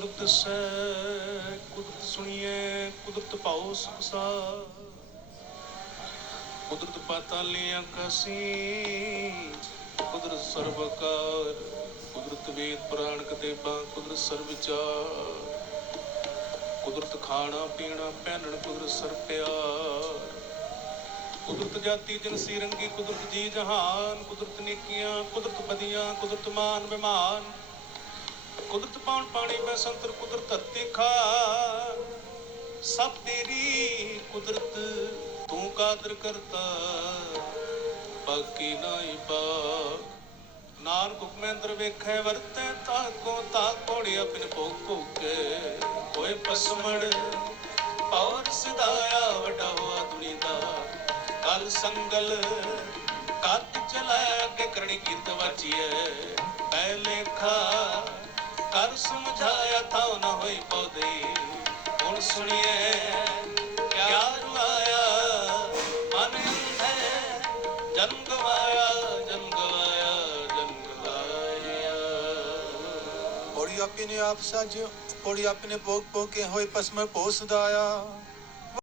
ਕੁਦਰਤ ਸੈ, ਕੁਦਰਤ ਸੁਣੀਏ, ਕੁਦਰਤ ਪਾਉ ਸੁਖਸਾ ਕੁਦਰਤ ਪਾਤਾਲੇ ਆਕਾਸੀ ਕੁਦਰਤ ਸਰਬਕਾਰ ਕੁਦਰਤ ਵੇਦ ਪੁਰਾਣ ਕਤੇਬਾਂ, ਕੁਦਰਤ ਸਰਵਿਚਾਰ। ਕੁਦਰਤ ਖਾਣਾ, ਪੀਣਾ, ਪਹਿਨਣ, ਕੁਦਰਤ ਸਰ ਪਿਆਰ। ਕੁਦਰਤ ਜਾਤੀ ਜਨਸੀ ਰੰਗੀ, ਕੁਦਰਤ ਜੀ, ਜਹਾਨ, ਕੁਦਰਤ ਨੇਕੀਆਂ, ਕੁਦਰਤ ਬਦੀਆਂ, ਕੁਦਰਤ ਮਾਨ ਬਿਮਾਨ ਕੁਦਰਤ ਪਾਉਣ ਪਾਣੀ ਮੈਂ ਸੰਤਰ ਕੁਦਰਤ ਧਰਤੀ ਖਾ ਸਭ ਤੇਰੀ ਕੁਦਰਤ ਤੂੰ ਕਾਦਰ ਕਰਤਾ। ਬਾਕੀ ਨਾਹੀ ਬਾਕ ਨਾਨਕ ਹੁਕਮੈਂਦਰ ਵੇਖੈ, ਵਰਤੈ ਤਾ ਤਾਕੋੜੀ ਆਪਨ ਭੋਗ ਭੋਗੇ। ਹੋਏ ਪਸਮੜ ਪੌਰ ਸਿਧਾਇਆ ਵਡਾ ਹੋਆ ਦੁਨੀ ਦਾ। ਕਲ ਸੰਗਲ, ਕੱਤ ਸਮਝਾਇਆ ਤਾਂ ਨਾ ਹੋਈ ਪੌਦੇ। ਹੁਣ ਸੁਣੀਏ ਕਿਆ ਰੁਆਇਆ ਮਨ ਅੰਧੇ ਜਨਮ ਗਵਾਇਆ ਜਨਮ ਗਵਾਇਆ ਜਨਮ ਗਵਾਇਆ ਪੌੜੀ ਆਪੇ ਨੇ ਆਪ ਸਾਜਿਓ ਪੌੜੀ ਆਪੇ ਭੋਗ ਭੋਗ ਕੇ ਹੋਏ ਪਸਮੈ ਪੋ